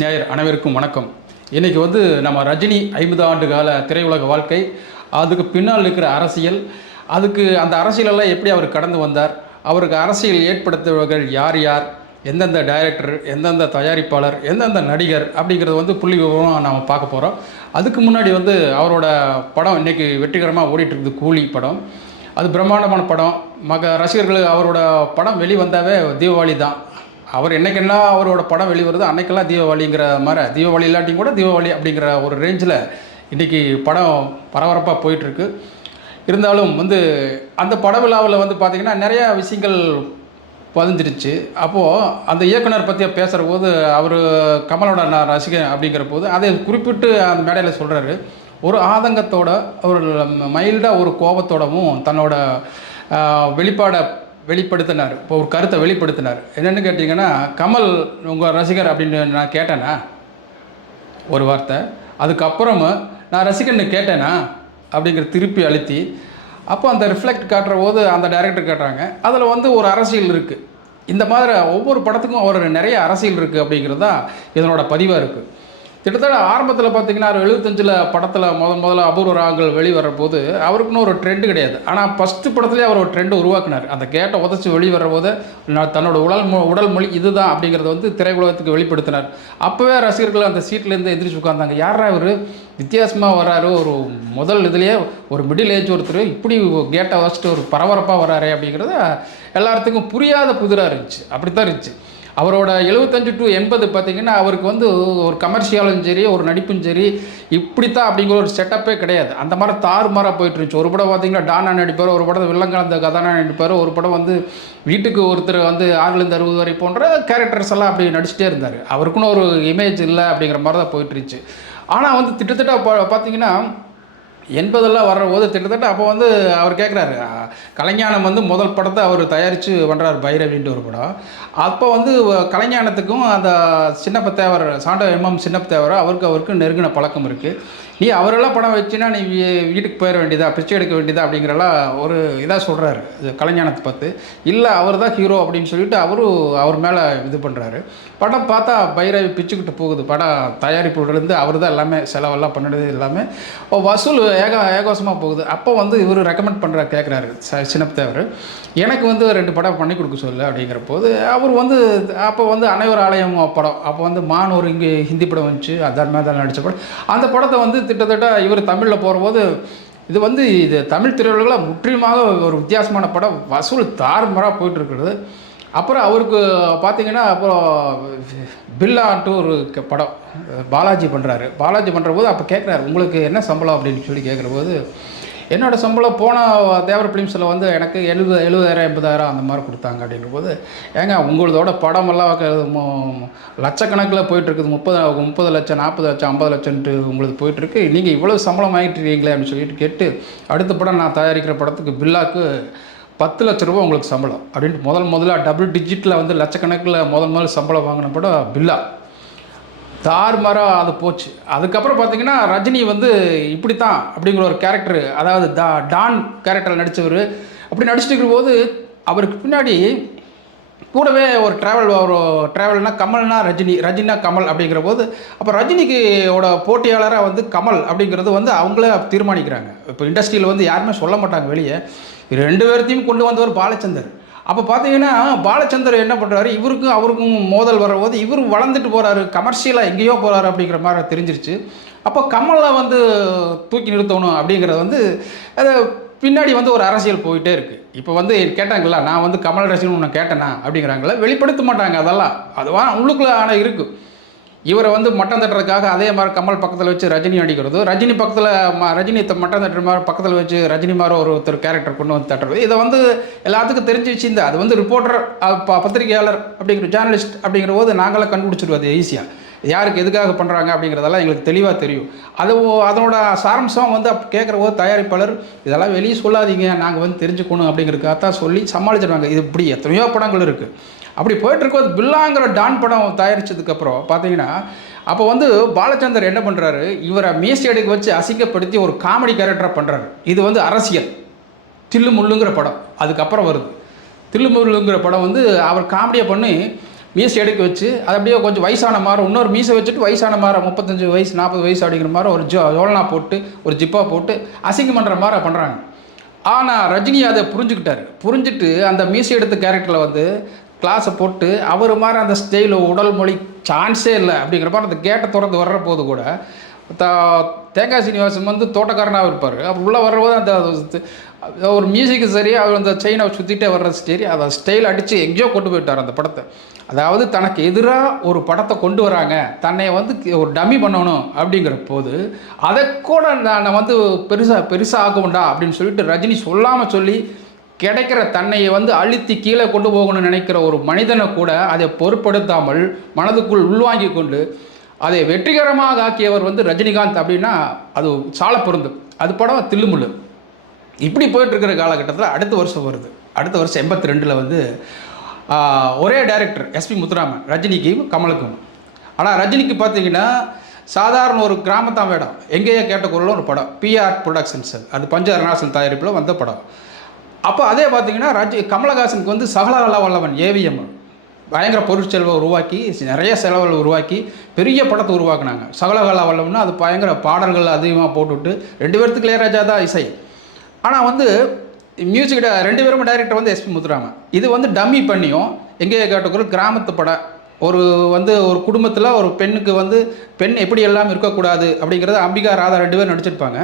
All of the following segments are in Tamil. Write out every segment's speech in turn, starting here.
நேயர் அனைவருக்கும் வணக்கம். இன்றைக்கி வந்து நம்ம ரஜினி ஐம்பது ஆண்டு கால திரையுலக வாழ்க்கை அதுக்கு பின்னால் இருக்கிற அரசியல் அதுக்கு அந்த அரசியலெல்லாம் எப்படி அவர் கடந்து வந்தார் அவருக்கு அரசியல் ஏற்படுத்துபவர்கள் யார் யார் எந்தெந்த டைரக்டர் எந்தெந்த தயாரிப்பாளர் எந்தெந்த நடிகர் அப்படிங்கிறது வந்து புள்ளி விவரம் நாம் பார்க்க போகிறோம் அதுக்கு முன்னாடி வந்து அவரோட படம் இன்றைக்கி வெற்றிகரமாக ஓடிட்டுருக்குது கூலி படம். அது பிரம்மாண்டமான படம். மக ரசிகர்கள் அவரோட படம் வெளிவந்தாவே தீபாவளி தான். அவர் என்னைக்கெல்லாம் அவரோட படம் வெளிவருது அன்னைக்கெல்லாம் தீபாவளிங்கிற மாதிரி தீபாவளி இல்லாட்டியும் கூட தீபாவளி அப்படிங்கிற ஒரு ரேஞ்சில் இன்றைக்கி படம் பரபரப்பாக போயிட்டுருக்கு. இருந்தாலும் வந்து அந்த பட விழாவில் வந்து பார்த்திங்கன்னா நிறையா விஷயங்கள் பதிஞ்சிருச்சு. அப்போது அந்த இயக்குனர் பற்றி பேசுகிற போது அவர் கமலோட நான் ரசிகன் அப்படிங்கிற போது அதை குறிப்பிட்டு அந்த மேடையில் சொல்கிறாரு ஒரு ஆதங்கத்தோட ஒரு மைல்டாக ஒரு கோபத்தோடவும் தன்னோட வெளிப்பாடை வெளிப்படுத்தினார். இப்போ ஒரு கருத்தை வெளிப்படுத்தினார். என்னென்னு கேட்டிங்கன்னா கமல் உங்கள் ரசிகர் அப்படின்னு நான் கேட்டேனா? ஒரு வார்த்தை. அதுக்கப்புறமா நான் ரசிகன்னு கேட்டேனா? அப்படிங்கிற திருப்பி அழுத்தி அப்போ அந்த ரிஃப்ளெக்ட் காட்டுற போது அந்த டைரக்டர் காட்டுறாங்க அதில் வந்து ஒரு அரசியல் இருக்குது இந்த மாதிரி ஒவ்வொரு படத்துக்கும் ஒரு நிறைய அரசியல் இருக்குது அப்படிங்கிறது தான் இதனோட பதிவாக இருக்குது கிட்டத்தட்ட ஆரம்பத்தில் பார்த்தீங்கன்னா அவர் எழுபத்தஞ்சில் படத்தில் முதல் முதல்ல அபூர்வ ராகங்கள் வெளிவர போது அவருக்குன்னு ஒரு ட்ரெண்டு கிடையாது. ஆனால் ஃபஸ்ட்டு படத்துலேயே அவர் ஒரு ட்ரெண்டு உருவாக்குனார். அந்த கேட்டை உதச்சி வெளிவர போது நான் தன்னோட உடல் மொ உடல் மொழி இதுதான் அப்படிங்கிறத வந்து திரையுலகத்துக்கு வெளிப்படுத்தினார். அப்போவே ரசிகர்கள் அந்த சீட்லேருந்து எந்திரிச்சு உட்காந்தாங்க யாரா இவர்? வித்தியாசமாக வராரு ஒரு முதல் இதுலேயே ஒரு மிடில் ஏஜ் ஒருத்தர் இப்படி கேட்டை வச்சுட்டு ஒரு பரபரப்பாக வராரு அப்படிங்கிறது எல்லாத்துக்கும் புரியாத புதிராக இருந்துச்சு. அப்படி தான் இருந்துச்சு. அவரோட எழுபத்தஞ்சு டு எண்பது பார்த்தீங்கன்னா அவருக்கு வந்து ஒரு கமர்ஷியலும் சரி ஒரு நடிப்பும் சரி இப்படித்தான் அப்படிங்கிற ஒரு செட்டப்பே கிடையாது. அந்த மாதிரி தாறுமாறாக போயிட்டு இருந்துச்சு. ஒரு படம் பார்த்தீங்கன்னா டானா நடிப்பார் ஒரு படம் வில்லங்கலந்த கதானா நடிப்பார் ஒரு படம் வந்து வீட்டுக்கு ஒருத்தர் வந்து ஆறுலேருந்து அறுபது வரை போன்ற கேரக்டர்ஸ் எல்லாம் அப்படி நடிச்சிட்டே இருந்தார். அவருக்குன்னு ஒரு இமேஜ் இல்லை அப்படிங்கிற மாதிரி தான் போயிட்டு இருந்துச்சு. ஆனால் வந்து திட்டத்தட்ட பார்த்திங்கன்னா பார்த்தீங்கன்னா எண்பதெல்லாம் வர்ற போது திட்டத்தட்ட அப்போ வந்து அவர் கேட்குறாரு கலைஞானம் வந்து முதல் படத்தை அவர் தயாரித்து பண்ணுறாரு பைரவின்ட்டு ஒரு படம். அப்போ வந்து கலைஞானத்துக்கும் அந்த சின்னப்ப தேவர் சாண்டோ எம்எம் சின்னப்ப தேவர் அவருக்கு அவருக்கு நெருங்கின பழக்கம் இருக்குது நீ அவரெல்லாம் படம் வச்சுன்னா நீ வீ- வீட்டுக்கு போயிட வேண்டியதா? பிச்சை எடுக்க வேண்டியதா? அப்படிங்கிறலாம் ஒரு இதாக சொல்கிறாரு கலைஞானத்தை பார்த்து. இல்லை அவர் தான் ஹீரோ அப்படின்னு சொல்லிட்டு அவரும் அவர் மேலே இது பண்ணுறாரு படம் பார்த்தா பைரவி பிச்சுக்கிட்டு போகுது. படம் தயாரிப்புலேருந்து அவர் தான் எல்லாமே செலவெல்லாம் பண்ணுறது எல்லாமே. வசூல் ஏக ஏகோசமாக போகுது. அப்போ வந்து இவர் ரெக்கமெண்ட் பண்ணுற கேட்குறாரு சின்னப்பத்தேவர் எனக்கு வந்து ரெண்டு படம் பண்ணி கொடுக்க சொல்லு அப்படிங்கிற போது அவர் வந்து அப்போ வந்து அனைவர் ஆலயம் படம் அப்போ வந்து மான் ஒரு இங்கே ஹிந்தி படம் வந்துச்சு. தர்மேதா நடித்த படம். அந்த படத்தை வந்து கிட்டத்தட்ட இவர் தமிழில் போகிறபோது இது வந்து இது தமிழ் திரையுலகில் முற்றிலுமாக ஒரு வித்தியாசமான படம். வசூல் தார்மராக போயிட்டுருக்கிறது. அப்புறம் அவருக்கு பார்த்தீங்கன்னா அப்புறம் பில்லான்ட்டு ஒரு படம். பாலாஜி பண்ணுறாரு பாலாஜி பண்ணுற போது அப்போ கேட்குறாரு உங்களுக்கு என்ன சம்பளம்? அப்படின்னு சொல்லி கேட்குற போது என்னோட சம்பளம் போன தேவர ஃபிலிம்ஸில் வந்து எனக்கு எழுபது எழுபதாயிரம் எண்பதாயிரம் அந்த மாதிரி கொடுத்தாங்க அப்படின்ற போது ஏங்க உங்களதோட படமெல்லாம் லட்சக்கணக்கில் போயிட்டுருக்குது. முப்பது முப்பது லட்சம் நாற்பது லட்சம் ஐம்பது லட்சம்ன்ட்டு உங்களுக்கு போயிட்டுருக்கு. நீங்கள் இவ்வளோ சம்பளம் ஆகிட்டு இருக்கீங்களே அப்படின்னு சொல்லிட்டு கேட்டு அடுத்த படம் நான் தயாரிக்கிற படத்துக்கு பில்லாக்கு பத்து லட்ச ரூபா உங்களுக்கு சம்பளம். அப்படின்ட்டு முதல் முதல்ல டபுள் டிஜிட்டில் வந்து லட்சக்கணக்கில் முதல் முதல் சம்பளம் வாங்கின படம் பில்லா. தார்மாராக அது போச்சு. அதுக்கப்புறம் பார்த்தீங்கன்னா ரஜினி வந்து இப்படி தான் அப்படிங்கிற ஒரு கேரக்டர் அதாவது டா டான் கேரக்டரில் நடித்தவர் அப்படி நடிச்சிட்டு இருக்கும்போது அவருக்கு பின்னாடி கூடவே ஒரு ட்ராவல் ஒரு ட்ராவல்னா கமல்னா ரஜினி ரஜினா கமல் அப்படிங்கிற போது அப்போ ரஜினிக்கு ஓட போட்டியாளராக வந்து கமல் அப்படிங்கிறது வந்து அவங்களே தீர்மானிக்கிறாங்க. இப்போ இண்டஸ்ட்ரியில் வந்து யாருமே சொல்ல மாட்டாங்க வெளியே. ரெண்டு பேர்த்தையும் கொண்டு வந்தவர் பாலச்சந்தர். அப்போ பார்த்தீங்கன்னா பாலச்சந்தர் என்ன பண்ணுறாரு இவருக்கும் அவருக்கும் மோதல் வரும்போது இவர் வளர்ந்துட்டு போகிறாரு கமர்ஷியலாக எங்கேயோ போகிறாரு அப்படிங்கிற மாதிரி தெரிஞ்சிருச்சு. அப்போ கமலை வந்து தூக்கி நிறுத்தணும் அப்படிங்கிறது வந்து அது பின்னாடி வந்து ஒரு அரசியல் போயிட்டே இருக்குது இப்போ வந்து கேட்டாங்களா நான் வந்து கமல் ரசிகன் உன்னை கேட்டேனா அப்படிங்கிறாங்களா வெளிப்படுத்த மாட்டாங்க அதெல்லாம். அதுவா உள்ளுக்குள்ளே ஆனால் இருக்குது இவரை வந்து மட்டம் தட்டுறதுக்காக அதே மாதிரி கமல் பக்கத்தில் வச்சு ரஜினி அடிக்கிறது ரஜினி பக்கத்தில் ம ரஜினி த- மட்டம் தட்டுற மாதிரி பக்கத்தில் வச்சு ரஜினி மாதிரி ஒரு ஒருத்தர் கேரக்டர் கொண்டு வந்து தட்டுறது. இதை வந்து எல்லாத்துக்கும் தெரிஞ்சு வச்சிருந்தா அது வந்து ரிப்போர்ட்டர் பத்திரிகையாளர் அப்படிங்கிற ஜேர்னலிஸ்ட் அப்படிங்கிற போது நாங்களே கண்டுபிடிச்சிருவோம் அது ஈஸியாக யாருக்கு எதுக்காக பண்ணுறாங்க அப்படிங்கிறதெல்லாம் எங்களுக்கு தெளிவாக தெரியும். அது ஓ- அதனோட சாரம்சம் வந்து அப்போ கேட்குற தயாரிப்பாளர் இதெல்லாம் வெளியே சொல்லாதீங்க நாங்கள் வந்து தெரிஞ்சுக்கணும் அப்படிங்கிறதுக்காக தான் சொல்லி சமாளிச்சிடுவாங்க இது இப்படி எத்தனையோ படங்கள் இருக்குது அப்படி போயிட்டுருக்கோம் பில்லாங்கிற டான் படம் தயாரிச்சதுக்கப்புறம் பார்த்தீங்கன்னா அப்போ வந்து பாலச்சந்தர் என்ன பண்ணுறாரு இவரை மீசி எடுக்க வச்சு அசிங்கப்படுத்தி ஒரு காமெடி கேரக்டராக பண்ணுறாரு இது வந்து அரசியல். தில்லு முள்ளுங்கிற படம். அதுக்கப்புறம் வருது. தில்லுமுள்ளுங்கிற படம் வந்து அவர் காமெடியை பண்ணி மீசை எடுக்க வச்சு அது அப்படியே கொஞ்சம் வயசான மாதிரி இன்னொரு மீசை வச்சுட்டு வயசான மாதிரி முப்பத்தஞ்சு வயசு நாற்பது வயசு அப்படிங்கிற மாதிரி ஒரு ஜோ ஜோலனா போட்டு ஒரு ஜிப்பா போட்டு அசிங்கம் பண்ணுற மாதிரி பண்ணுறாங்க ஆனால் ரஜினி அதை புரிஞ்சுக்கிட்டாரு. புரிஞ்சுட்டு அந்த மீசை எடுத்த கேரக்டரில் வந்து கிளாஸை போட்டு அவர் மாதிரி அந்த ஸ்டைலில் உடல் மொழி சான்ஸே இல்லை அப்படிங்கிற மாதிரி அந்த கேட்டை திறந்து வர்ற போது கூட த தேங்காய் சீனிவாசன் வந்து தோட்டக்காரனாக இருப்பார். அப்போ உள்ளே வர்றபோது அந்த ஒரு மியூசிக்கு சரி அவர் அந்த செயினை சுற்றிட்டே வர்றது சரி அதை ஸ்டைல் அடித்து எங்கேயோ கொண்டு போயிட்டார் அந்த படத்தை. அதாவது தனக்கு எதிராக ஒரு படத்தை கொண்டு வராங்க தன்னை வந்து ஒரு டம்மி பண்ணணும் அப்படிங்கிற போது அதை கூட நான் வந்து பெருசாக பெருசாக ஆகும்டா அப்படின்னு சொல்லிட்டு ரஜினி சொல்லாமல் சொல்லி கிடைக்கிற தன்னையை வந்து அழுத்தி கீழே கொண்டு போகணும்னு நினைக்கிற ஒரு மனிதனை கூட அதை பொருட்படுத்தாமல் மனதுக்குள் உள்வாங்கி கொண்டு அதை வெற்றிகரமாக ஆக்கியவர் வந்து ரஜினிகாந்த் அப்படின்னா அது சால பொருந்தும் அது படம் தில்லுமுள்ளு இப்படி போயிட்டு இருக்கிற காலகட்டத்தில் அடுத்த வருஷம் வருது. அடுத்த வருஷம் எண்பத்தி ரெண்டில் வந்து ஒரே டைரக்டர் எஸ்பி முத்துராமன் ரஜினிக்கும் கமலுக்கும். ஆனால் ரஜினிக்கு பார்த்தீங்கன்னா சாதாரண ஒரு கிராமத்தான் வேடம். எங்கேயோ கேட்ட குரலும் ஒரு படம். பிஆர் ப்ரொடக்ஷன்ஸ் அது பஞ்ச அருணாசல் தயாரிப்பில் வந்த படம். அப்போ அதே பார்த்தீங்கன்னா ரஜி கமலஹாசனுக்கு வந்து சகலகலா வல்லவன் ஏவிஎம் பயங்கர பொருட்செல்வை உருவாக்கி நிறைய செலவுகள் உருவாக்கி பெரிய படத்தை உருவாக்குனாங்க. சகலகலா வல்லம்னா அது பயங்கர பாடல்கள் அதிகமாக போட்டுவிட்டு ரெண்டு பேர்த்துக்கு இளையராஜா தான் இசை. ஆனால் வந்து மியூசிக் ரெண்டு பேரும் டைரக்டர் வந்து எஸ்பி முத்துராமன். இது வந்து டம்மி பண்ணியும் எங்கேயோ கேட்டக்குள்ள கிராமத்து படம் ஒரு வந்து ஒரு குடும்பத்தில் ஒரு பெண்ணுக்கு வந்து பெண் எப்படி எல்லாம் இருக்கக்கூடாது அப்படிங்கிறத அம்பிகா ராதா ரெண்டு பேரும் நடிச்சிருப்பாங்க.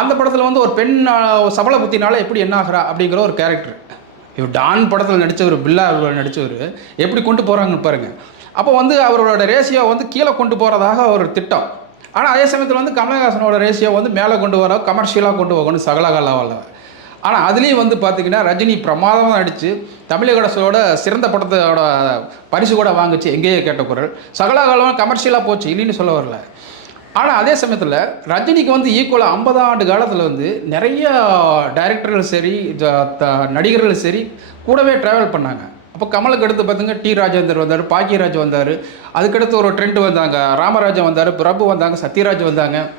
அந்த படத்தில் வந்து ஒரு பெண் சபலை சபல புத்தினால எப்படி என்ன ஆகிறா அப்படிங்கிற ஒரு கேரக்டர் இவர் டான் படத்தில் நடித்தவர் பில்லா நடித்தவர் எப்படி கொண்டு போகிறாங்கன்னு பாருங்கள் அப்போ வந்து அவரோட ரேஷியோ வந்து கீழே கொண்டு போகிறதாக ஒரு திட்டம். ஆனால் அதே சமயத்தில் வந்து கமலஹாசனோட ரேஷியோ வந்து மேலே கொண்டு வர கமர்ஷியலாக கொண்டு போகணும் சகலகலாவில். ஆனால் அதுலேயும் வந்து பார்த்திங்கன்னா ரஜினி பிரமாதமாக நடித்து தமிழகடசோட சிறந்த படத்தோட பரிசு கூட வாங்குச்சு எங்கேயோ கேட்ட குரல். சகலகாலம் கமர்ஷியலாக போச்சு இல்லைன்னு சொல்ல வரல. ஆனால் அதே சமயத்தில் ரஜினிக்கு வந்து ஈக்குவலாக ஐம்பது ஆண்டு காலத்தில் வந்து நிறைய டைரக்டர்கள் சரி த- நடிகர்கள் சரி கூடவே ட்ராவல் பண்ணாங்க. அப்போ கமலுக்கு அடுத்து பார்த்துங்க டி ராஜேந்தர் வந்தார் பாக்கியராஜ் வந்தார். அதுக்கடுத்து ஒரு ட்ரெண்ட் வந்தாங்க. ராமராஜன் வந்தார் பிரபு வந்தாங்க சத்யராஜ் வந்தாங்க.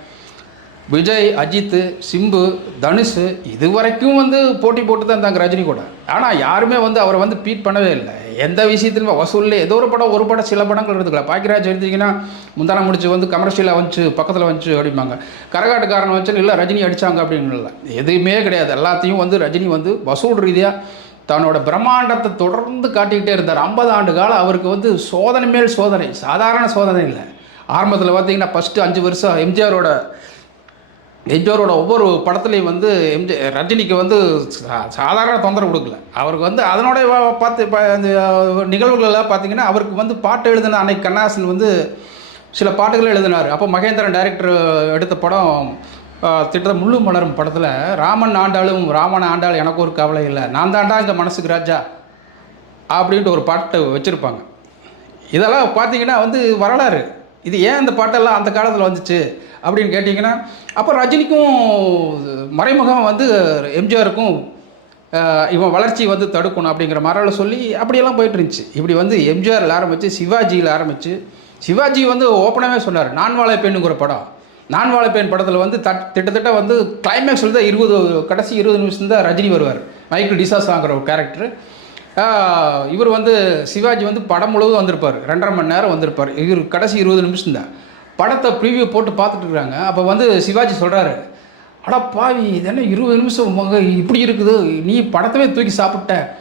விஜய் அஜித்து சிம்பு தனுஷ் இது வரைக்கும் வந்து போட்டி போட்டு தான் இருந்தாங்க ரஜினி கூட. ஆனால் யாருமே வந்து அவரை வந்து பீட் பண்ணவே இல்லை. எந்த விஷயத்துலையுமே வசூலில் ஏதோ ஒரு படம் ஒரு படம் சில படங்கள் எடுத்துக்கலாம் பாக்கியராஜ் எடுத்தீங்கன்னா முந்தானம் முடிச்சு வந்து கமர்ஷியலாக வந்துச்சு பக்கத்தில் வந்துச்சு அப்படிம்பாங்க. கரகாட்டுக்காரன் வச்சு இல்லை ரஜினி அடித்தாங்க அப்படின்னு இல்லை. எதுவுமே கிடையாது. எல்லாத்தையும் வந்து ரஜினி வந்து வசூல் ரீதியாக தன்னோட பிரம்மாண்டத்தை தொடர்ந்து காட்டிக்கிட்டே இருந்தார். ஐம்பது ஆண்டு காலம் அவருக்கு வந்து சோதனை மேல் சோதனை சாதாரண சோதனை இல்லை. ஆரம்பத்தில் பார்த்தீங்கன்னா ஃபஸ்ட்டு அஞ்சு வருஷம் எம்ஜிஆரோட எம்ஜிஆரோட ஒவ்வொரு படத்துலையும் வந்து எம்ஜி ரஜினிக்கு வந்து சா- சாதாரண தொந்தரவு கொடுக்கல. அவருக்கு வந்து அதனோட பார்த்து இப்போ அந்த நிகழ்வுகளெல்லாம் பார்த்தீங்கன்னா அவருக்கு வந்து பாட்டு எழுதின அன்னைக்கு கண்ணாசன் வந்து சில பாட்டுகள் எழுதினார். அப்போ மகேந்திரன் டைரக்டர் எடுத்த படம் திட்டத்தை முள்ளு மலரும் படத்தில் ராமன் ஆண்டாலும் ராமன் ஆண்டாள் எனக்கு ஒரு கவலை இல்லை. நான் தாண்டா இந்த மனசுக்கு ராஜா அப்படின்ட்டு ஒரு பாட்டு வச்சுருப்பாங்க. இதெல்லாம் பார்த்தீங்கன்னா வந்து வரலாறு. இது ஏன் அந்த பாட்டெல்லாம் அந்த காலத்தில் வந்துச்சு அப்படின்னு கேட்டிங்கன்னா அப்போ ரஜினிக்கும் மறைமுகம் வந்து எம்ஜிஆருக்கும் இவன் வளர்ச்சி வந்து தடுக்கணும் அப்படிங்கிற மரபில் சொல்லி அப்படியெல்லாம் போயிட்டு இருந்துச்சு இப்படி வந்து எம்ஜிஆரில் ஆரம்பித்து சிவாஜியில் ஆரம்பித்து சிவாஜி வந்து ஓப்பனாகவே சொன்னார் நான் வாழை பெண்ணுங்கிற படம். நான் வாழை பெண் படத்தில் வந்து தட் திட்டத்தட்ட வந்து கிளைமேக்ஸில் தான் இருபது கடைசி இருபது நிமிஷம் தான் ரஜினி வருவார். மைக்கேல் டிசாஸாங்கிற ஒரு கேரக்டர் இவர் வந்து சிவாஜி வந்து படம் முழுவதும் வந்திருப்பார். ரெண்டரை மணி நேரம் வந்திருப்பார். இவர் கடைசி இருபது நிமிஷம் தான். படத்தை ப்ரீவியூ போட்டு பார்த்துட்டு இருக்காங்க. அப்போ வந்து சிவாஜி சொல்கிறாரு அடா பாவி இதென்ன இருபது நிமிஷம்? இப்படி இருக்குது. நீ படத்தவே தூக்கி சாப்பிட்ட.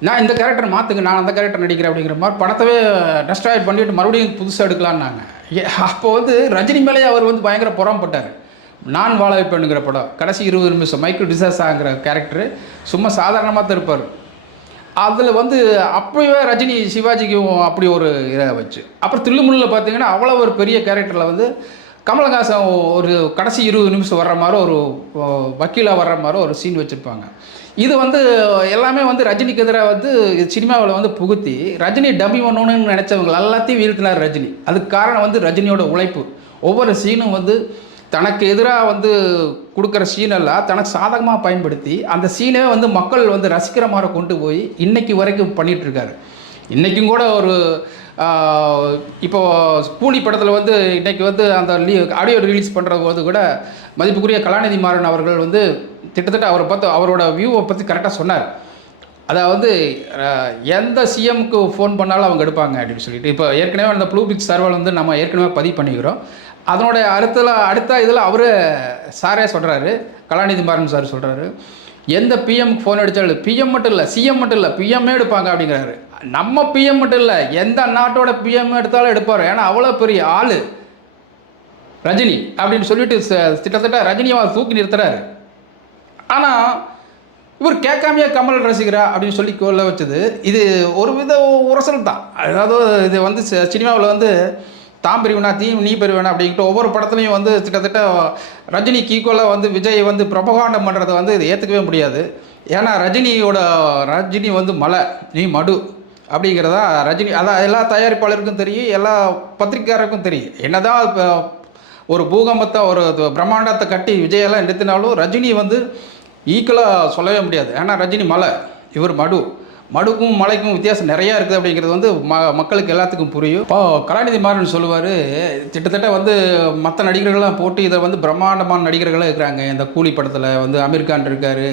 நான் இந்த கேரக்டர் மாற்றுங்க நான் அந்த கேரக்டர் நடிக்கிறேன் அப்படிங்கிற மாதிரி படத்தவே டெஸ்ட்ராய்ட் பண்ணிட்டு மறுபடியும் புதுசாக எடுக்கலான்னாங்க. ஏ- அப்போ வந்து ரஜினி மேலேயே அவர் வந்து பயங்கர புறம்பட்டார் நான் வாழ வைப்பேனுங்கிற படம் கடைசி இருபது நிமிஷம் மைக்கேல் டிசாஸாங்கிற கேரக்டர் சும்மா சாதாரணமாக தான் இருப்பார். அதில் வந்து அப்போயே ரஜினி சிவாஜிக்கும் அப்படி ஒரு இதை வச்சு. அப்புறம் தில்லுமுல்லில் பார்த்தீங்கன்னா அவ்வளோ ஒரு பெரிய கேரக்டரில் வந்து கமலஹாசன் ஒரு கடைசி இருபது நிமிஷம் வர்ற மாதிரி ஒரு வக்கீலாக வர்ற மாதிரி ஒரு சீன் வச்சுருப்பாங்க. இது வந்து எல்லாமே வந்து ரஜினிக்கு எதிராக வந்து சினிமாவில் வந்து புகுத்தி ரஜினி டம்மி பண்ணணும்னு நினச்சவங்க எல்லாத்தையும் வீழ்த்தினார் ரஜினி. அதுக்கு காரணம் வந்து ரஜினியோட உழைப்பு. ஒவ்வொரு சீனும் வந்து தனக்கு எதிராக வந்து கொடுக்குற சீனெல்லாம் தனக்கு சாதகமாக பயன்படுத்தி அந்த சீனே வந்து மக்கள் வந்து ரசிக்கிற மாதிரி கொண்டு போய் இன்றைக்கு வரைக்கும் பண்ணிகிட்ருக்காரு இன்றைக்கும் கூட ஒரு இப்போ கூலி படத்தில் வந்து இன்றைக்கி வந்து அந்த லீ ஆடியோ ரிலீஸ் பண்ணுற போது கூட மதிப்புக்குரிய கலாநிதி மாறன் அவர்கள் வந்து கிட்டத்தட்ட அவரை பார்த்து அவரோட வியூவை பற்றி கரெக்டாக சொன்னார். அதாவது எந்த சிஎம்க்கு ஃபோன் பண்ணாலும் அவங்க எடுப்பாங்க அப்படின்னு சொல்லிட்டு இப்போ ஏற்கனவே அந்த ப்ளூ சர்வல் வந்து நம்ம ஏற்கனவே பதிவு பண்ணிக்கிறோம். அதனுடைய அடுத்தல அடுத்த இதில் அவர் சாரே சொல்கிறாரு கலாநிதி மாறன் சார் சொல்கிறாரு எந்த பிஎம்க்கு ஃபோன் அடித்தாலும் பிஎம் மட்டும் இல்லை சிஎம் மட்டும் இல்லை பிஎம்மே எடுப்பாங்க அப்படிங்கிறாரு. நம்ம பிஎம் மட்டும் இல்லை எந்த நாட்டோட பிஎம் எடுத்தாலும் எடுப்பார். ஏன்னா அவ்வளோ பெரிய ஆள். ரஜினி அப்படின்னு சொல்லிட்டு கிட்டத்தட்ட ரஜினியை அவர் தூக்கி நிறுத்துறாரு. ஆனால் இவர் கேட்காமையே கமல் ரசிக்கிறா அப்படின்னு சொல்லி கொள்ள வச்சது. இது ஒரு வித உரசல் தான். அதாவது இது வந்து சினிமாவில் வந்து தாம் பிரிவினா தீ நீ பிரிவினா அப்படின்ட்டு ஒவ்வொரு படத்துலையும் வந்து கிட்டத்தட்ட ரஜினிக்கு ஈக்குவலாக வந்து விஜய் வந்து பிரபகாண்டம் பண்ணுறதை வந்து இது ஏற்றுக்கவே முடியாது. ஏன்னா ரஜினியோட ரஜினி வந்து மலை நீ மடு அப்படிங்கிறதா ரஜினி அதான் எல்லா தயாரிப்பாளருக்கும் தெரியும் எல்லா பத்திரிக்கையாளருக்கும் தெரியும். என்னதான் இப்போ ஒரு பூகம்பத்தை ஒரு பிரம்மாண்டத்தை கட்டி விஜயெல்லாம் நிறுத்தினாலும் ரஜினி வந்து ஈக்குவலாக சொல்லவே முடியாது. ஏன்னா ரஜினி மலை இவர் மடு. மடுக்கும் மலைக்கும் வித்தியாசம் நிறையா இருக்குது அப்படிங்கிறது வந்து ம மக்களுக்கு எல்லாத்துக்கும் புரியும். இப்போ கலாநிதி மாறன் சொல்லுவார் கிட்டத்தட்ட வந்து மற்ற நடிகர்கள்லாம் போட்டு இதை வந்து பிரம்மாண்டமான நடிகர்களாக இருக்கிறாங்க. இந்த கூலி படத்தில் வந்து அமீர் கான் இருக்கார்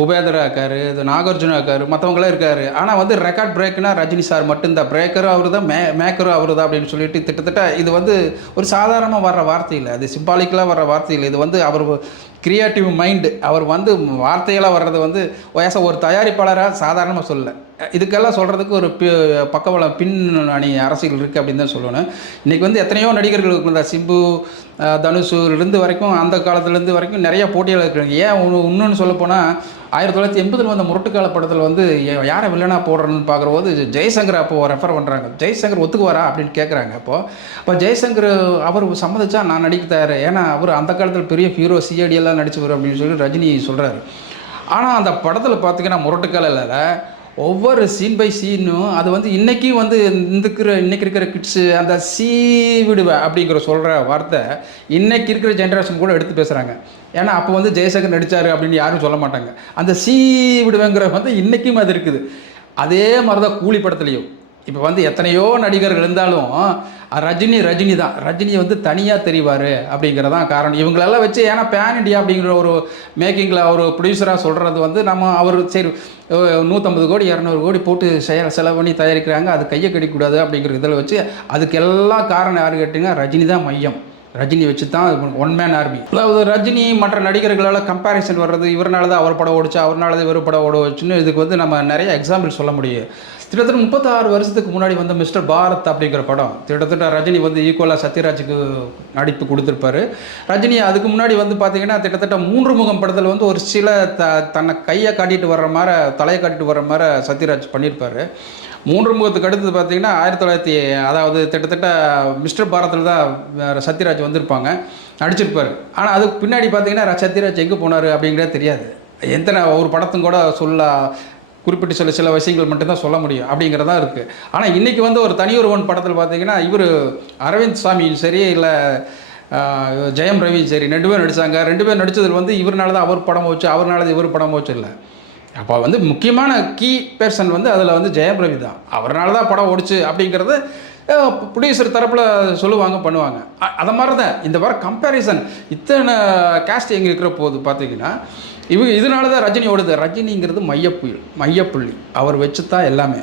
உபேந்திரா இருக்கார் இது நாகார்ஜுனா இருக்கார் மற்றவங்களாம் இருக்கார். ஆனால் வந்து ரெக்கார்ட் பிரேக்னா ரஜினி சார் மட்டும்தான். பிரேக்கரும் அவர் தான் மே மேக்கரும் அவர் தான் அப்படின்னு சொல்லிட்டு கிட்டத்தட்ட இது வந்து ஒரு சாதாரணமாக வர்ற வார்த்தை இல்லை. அது சிம்பாலிக்கலாக வர்ற வார்த்தை இல்லை. இது வந்து அவர் கிரியேட்டிவ் மைண்டு அவர் வந்து வார்த்தையெல்லாம் வர்றது வந்து வயச ஒரு தயாரிப்பாளராக சாதாரணமாக சொல்லலை. இதுக்கெல்லாம் சொல்கிறதுக்கு ஒரு பி பக்கபலம் பின் அணி அரசியல் இருக்குது அப்படின்னு தான் சொல்லணும். இன்றைக்கி வந்து எத்தனையோ நடிகர்கள் இந்த சிம்பு தனுஷூர்லேருந்து தனுஷுலேருந்து வரைக்கும் அந்த காலத்துலேருந்து வரைக்கும் நிறைய போட்டிகள் இருக்கிறாங்க ஏன் ஒன்று இன்னொன்று சொல்லப்போனால் ஆயிரத்தி தொள்ளாயிரத்தி எண்பதில் வந்த முரட்டுக்கால படத்தில் வந்து யாரை வில்லனாக போடுறன்னு பார்க்குறபோது ஜெய்சங்கர் அப்போ ரெஃபர் பண்ணுறாங்க ஜெய்சங்கர் ஒத்துக்குவாரா அப்படின்னு கேட்குறாங்க அப்போது அப்போ ஜெய்சங்கர் அவர் சம்மதிச்சா நான் நடிக்க தயார். ஏன்னா அவர் அந்த காலத்தில் பெரிய ஹீரோ சிஐடி எல்லாம் நடிச்சவர் அப்படின்னு சொல்லி ரஜினி சொல்கிறாரு ஆனால் அந்த படத்தில் பார்த்தீங்கன்னா இல்லை. ஒவ்வொரு சீன் பை சீனும் அது வந்து இன்றைக்கும் வந்து இருக்கிற இன்றைக்கி இருக்கிற கிட்ஸு அந்த சீ விடுவேன் அப்படிங்கிற சொல்கிற வார்த்தை இன்றைக்கி இருக்கிற ஜென்ரேஷன் கூட எடுத்து பேசுகிறாங்க ஏன்னா அப்போ வந்து ஜெயசங்கர் நடித்தார் அப்படின்னு யாரும் சொல்ல மாட்டாங்க. அந்த சீ விடுவேங்கிற வந்து இன்றைக்கும் அது இருக்குது. அதே மாதிரி தான் கூலி படத்துலையும். இப்போ வந்து எத்தனையோ நடிகர்கள் இருந்தாலும் ரஜினி ரஜினி தான். ரஜினி வந்து தனியாக தெரிவார் அப்படிங்கிறதான் காரணம். இவங்களெல்லாம் வச்சு ஏன்னா பேன் இண்டியா அப்படிங்கிற ஒரு மேக்கிங்கில் ஒரு ப்ரொடியூசராக சொல்கிறது வந்து நம்ம அவர் சரி நூற்றம்பது கோடி இரநூறு கோடி போட்டு செய செலவு பண்ணி தயாரிக்கிறாங்க. அது கையை கடிக்கக்கூடாது அப்படிங்கிற இதில் வச்சு அதுக்கெல்லாம் காரணம் யார் கேட்டிங்கன்னா ரஜினி தான் மையம். ரஜினி வச்சு தான் ஒன் மேன் ஆர்மி அதாவது ரஜினி மற்ற நடிகர்களால் கம்பேரிசன் வர்றது இவர்னால தான் அவர் படம் ஓடிச்சு அவர்னால தான் இவர் படம் ஓட வச்சுன்னு இதுக்கு வந்து நம்ம நிறைய எக்ஸாம்பிள் சொல்ல முடியும். கிட்டத்தட்ட முப்பத்தாறு வருஷத்துக்கு முன்னாடி வந்து மிஸ்டர் பாரத் அப்படிங்கிற படம். கிட்டத்தட்ட ரஜினி வந்து ஈக்குவலாக சத்யராஜுக்கு நடிப்பு கொடுத்துருப்பாரு. ரஜினி அதுக்கு முன்னாடி வந்து பார்த்தீங்கன்னா கிட்டத்தட்ட மூன்று முகம் படத்தில் வந்து ஒரு சில த தன்னை கையை காட்டிட்டு வர்ற மாதிரி தலையை காட்டிட்டு வர்ற மாதிரி சத்யராஜ் பண்ணியிருப்பாரு மூன்று முகத்துக்கு அடுத்தது பார்த்தீங்கன்னா ஆயிரத்தி தொள்ளாயிரத்தி அதாவது கிட்டத்தட்ட மிஸ்டர் பாரத்தில் தான் சத்யராஜ் வந்திருப்பாங்க. நடிச்சிருப்பார். ஆனால் அதுக்கு பின்னாடி பார்த்தீங்கன்னா சத்யராஜ் எங்கே போனார் அப்படிங்கிறதே தெரியாது. எத்தனை ஒரு படத்தும் கூட சொல்ல குறிப்பிட்டு சில சில விஷயங்கள் மட்டும்தான் சொல்ல முடியும் அப்படிங்கிறதா இருக்குது ஆனால் இன்றைக்கி வந்து ஒரு தனியொருவன் படத்தில் பார்த்தீங்கன்னா இவர் அரவிந்த் சாமியும் சரி இல்லை ஜெயம் ரவியும் சரி ரெண்டு பேரும் நடித்தாங்க ரெண்டு பேரும் நடித்ததில் வந்து இவர்னால தான் அவர் படம் வச்சு அவர்னால தான் இவர் படம் வச்சு இல்லை. அப்போ வந்து முக்கியமான கீ பர்சன் வந்து அதில் வந்து ஜெயம் ரவி தான். அவர்னால தான் படம் ஓடிச்சு அப்படிங்கிறது ப்ரொடியூசர் தரப்பில் சொல்லுவாங்க பண்ணுவாங்க. அதை மாதிரி தான் இந்த வாரம் கம்பேரிசன் இத்தனை காஸ்ட் எங்கே இருக்கிற போது பார்த்தீங்கன்னா இவங்க இதனால தான் ரஜினி ஓடுது. ரஜினிங்கிறது மையப்புயல் மையப்புள்ளி. அவர் வச்சு தான் எல்லாமே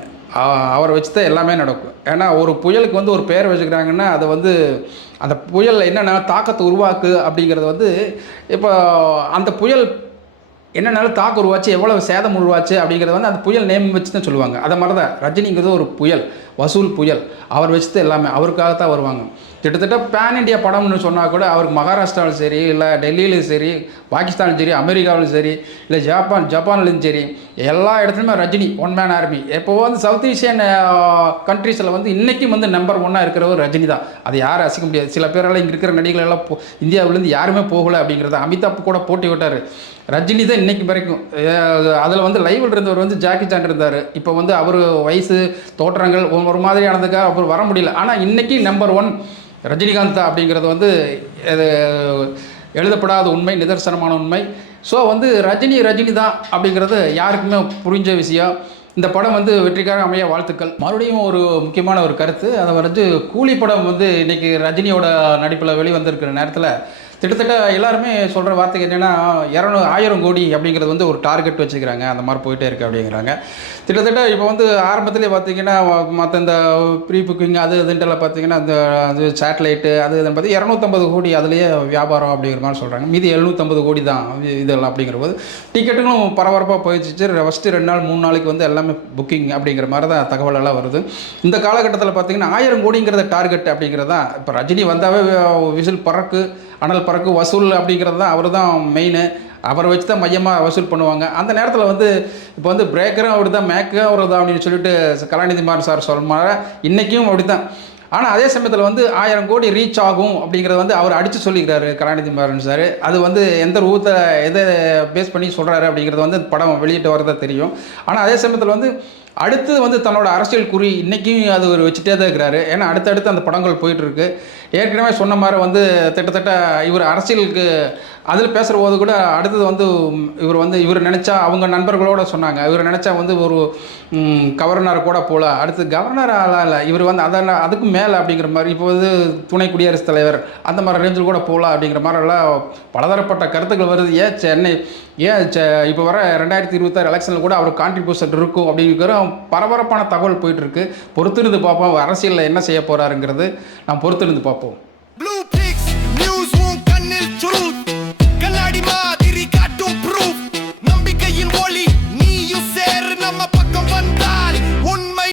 அவரை வச்சு தான் எல்லாமே நடக்கும். ஏன்னா ஒரு புயலுக்கு வந்து ஒரு பேர் வச்சுக்கிறாங்கன்னா அதை வந்து அந்த புயல் என்னென்ன தாக்கத்தை உருவாக்கு அப்படிங்கிறது வந்து இப்போ அந்த புயல் என்னென்னாலும் தாக்கம் உருவாச்சு எவ்வளோ சேதம் உருவாச்சு அப்படிங்கிறத வந்து அந்த புயல் நேம் வச்சு தான் சொல்லுவாங்க. அதை மாதிரி தான் ரஜினிங்கிறது ஒரு புயல். வசூல் புயல். அவர் வச்சு தான் எல்லாமே அவருக்காக தான் வருவாங்க. கிட்டத்தட்ட பேன் இண்டியா படம்னு சொன்னால் கூட அவருக்கு மகாராஷ்டிராவிலும் சரி இல்லை டெல்லியிலும் சரி பாகிஸ்தானும் சரி அமெரிக்காவிலும் சரி இல்லை ஜப்பான் ஜப்பான்லையும் சரி எல்லா இடத்துலையுமே ரஜினி ஒன் மேன் ஆர்மி இப்போ வந்து சவுத் ஏஷியன் கண்ட்ரீஸில் வந்து இன்றைக்கும் வந்து நம்பர் ஒன்னாக இருக்கிறவர் ரஜினி தான். அதை யாரும் அசைக்க முடியாது. சில பேரெல்லாம் இங்கே இருக்கிற நடிகர்கள் எல்லாம் இந்தியாவிலேருந்து யாருமே போகலை அப்படிங்கிறத அமிதாப் கூட போட்டி விட்டார். ரஜினி தான் இன்னைக்கு வரைக்கும். அதில் வந்து லைவில் இருந்தவர் வந்து ஜாக்கி சான் இருந்தார். இப்போ வந்து அவர் வயசு தோற்றங்கள் ஒரு- மாதிரியானதுக்காக அவர் வர முடியல. ஆனால் இன்னைக்கு நம்பர் ஒன் ரஜினிகாந்த் அப்படிங்கிறது வந்து எழுதப்படாத உண்மை நிதர்சனமான உண்மை. ஸோ வந்து ரஜினி ரஜினி தான் அப்படிங்கிறது யாருக்குமே புரிஞ்ச விஷயம். இந்த படம் வந்து வெற்றிக்காக அமைய வாழ்த்துக்கள். மறுபடியும் ஒரு முக்கியமான ஒரு கருத்து. அதை வந்து கூலி படம் வந்து இன்னைக்கு ரஜினியோட நடிப்பில் வெளிவந்திருக்கிற நேரத்தில் கிட்டத்தட்ட எல்லாருமே சொல்கிற வார்த்தைக்கு என்னென்னா இரநூ ஆயிரம் கோடி அப்படிங்கிறது வந்து ஒரு டார்கெட் வச்சுக்கிறாங்க. அந்த மாதிரி போயிட்டே இருக்கு அப்படிங்கிறாங்க. கிட்டத்தட்ட இப்போ வந்து ஆரம்பத்திலே பார்த்தீங்கன்னா மற்ற இந்த ப்ரீ புக்கிங் அது இதுன்ட்டுலாம் பார்த்தீங்கன்னா அந்த அது சேட்டலைட்டு அது இதுன்னு பார்த்து இரநூத்தம்பது கோடி அதுலேயே வியாபாரம் அப்படிங்கிற மாதிரி சொல்கிறாங்க மீதி எழுநூற்றம்பது கோடி தான் இதெல்லாம் அப்படிங்கிற போது டிக்கெட்டுங்களும் பரபரப்பாக போயிடுச்சு. ஃபஸ்ட்டு ரெண்டு நாள் மூணு நாளைக்கு வந்து எல்லாமே புக்கிங் அப்படிங்கிற மாதிரி தான் தகவலெல்லாம் வருது. இந்த காலகட்டத்தில் பார்த்தீங்கன்னா ஆயிரம் கோடிங்கிறத டார்கெட் அப்படிங்கிறது தான் இப்போ ரஜினி வந்தாவே விசில் பறக்கு அனல் பறக்கு வசூல் அப்படிங்கிறது தான் அவர் தான் மெயினு அவரை வச்சு தான் மையமாக வசூல் பண்ணுவாங்க. அந்த நேரத்தில் வந்து இப்போ வந்து பிரேக்கரும் அவர் தான் மேக்கும் அவர் தான் அப்படின்னு சொல்லிட்டு கலாநிதி மாறன் சார் சொல்லுமாற இன்றைக்கும் அப்படி தான் ஆனால் அதே சமயத்தில் வந்து ஆயிரம் கோடி ரீச் ஆகும் அப்படிங்கிறத வந்து அவர் அடித்து சொல்லிக்கிறாரு கலாநிதி மாறன் சார் அது வந்து எந்த ரூத்தை எதை பேஸ் பண்ணி சொல்கிறாரு அப்படிங்கிறது வந்து படம் வெளியிட்டு வரதா தெரியும். ஆனால் அதே சமயத்தில் வந்து அடுத்து வந்து தன்னோட அரசியல் குறி இன்றைக்கும் அது ஒரு வச்சுட்டே தான் இருக்கிறாரு. ஏன்னா அடுத்தடுத்து அந்த படங்கள் போயிட்டுருக்கு. ஏற்கனவே சொன்ன மாதிரி வந்து கிட்டத்தட்ட இவர் அரசியலுக்கு அதில் பேசுகிற போது கூட அடுத்தது வந்து இவர் வந்து இவர் நினச்சா அவங்க நண்பர்களோட சொன்னாங்க. இவர் நினச்சா வந்து ஒரு கவர்னர் கூட போகலாம் அடுத்து கவர்னர் ஆளால் இல்லை. இவர் வந்து அதான் அதுக்கும் மேலே அப்படிங்கிற மாதிரி இப்போ வந்து துணை குடியரசுத் தலைவர் அந்த மாதிரி ரேஞ்சில் கூட போகலாம் அப்படிங்கிற மாதிரி பலதரப்பட்ட கருத்துக்கள் வருது. ஏன் சென்னை ஏன் இப்போ வர ரெண்டாயிரத்தி இருபத்தாறு எலெக்ஷனில் கூட அவர் கான்ட்ரிபியூஷன் இருக்கும் அப்படிங்கிற பரபரப்பான தகவல் போயிட்டுருக்கு பொறுத்திருந்து பார்ப்போம். அவர் அரசியலில் என்ன செய்ய போகிறாருங்கிறது நாம் பொறுத்திருந்து பார்ப்போம்.